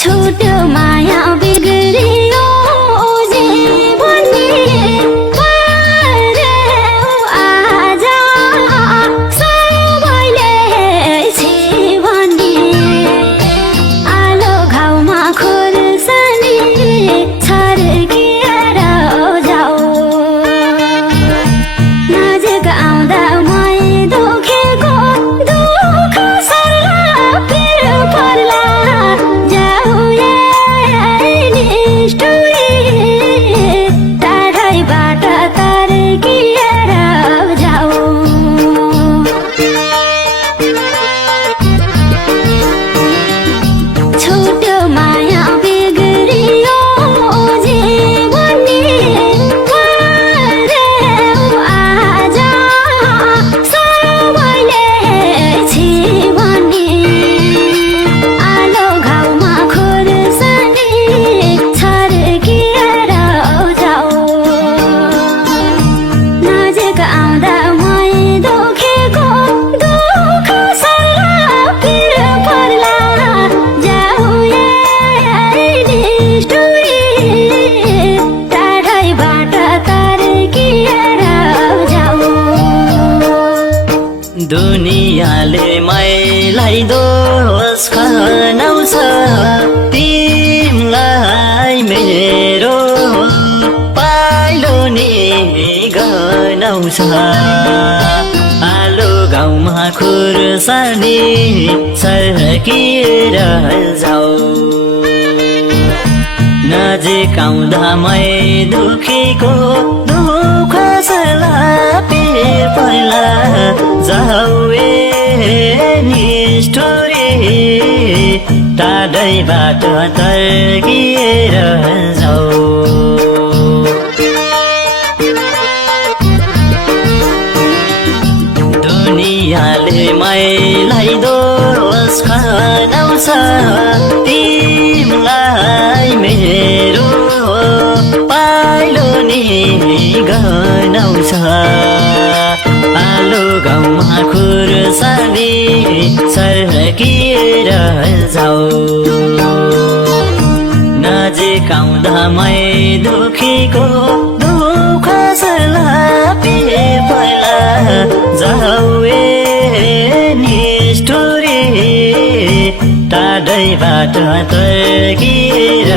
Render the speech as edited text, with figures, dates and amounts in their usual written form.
छुट्यो माया बिग्रियो जीवनी पार्यो आज सबैले छिवनी आलो घाउमा खुर्सानी छर्किएर जाऊ नजिक आउँदा मै दुखेको दुःख सर्ला फिर पर्ला जाऊ निष्ठुरी टाढैबाट तर्किएर जाऊ छुट्यो माया बिग्रियो जीवनी पार्यो आज सबैले छिवनी आलो घाउमा खुर्सानी छर्किएर जाऊ नजिक आउँदा मै दुखेको दुःख सर्ला फिर पर्ला जाऊ निष्ठुरी टाढैबाट तर्किएर जाऊ दुनियाँले मैलाई दोष खनाउँछ तिमलाई मेरो पाइलो नि गनाउँछ आलो गाउँमा खुर्सानी छर्किएर जाऊ नजिक आउँदा मै दुखेको दुःख सर्ला फिर पर्ला जाऊ निष्ठुरी टाढैबाट तर्किएर जाऊ दुनियाँले मैलाई दोष खनाउँछ तिमलाई मेरो पाइलो नि गनाउँछ आलो गाउँमा खुर्सानी छर्किएर जाऊ नजिक आउँदा मै दुखेको दुःख सर्ला फिर पर्ला जाऊ निष्ठुरी टाढैबाट तर्किएर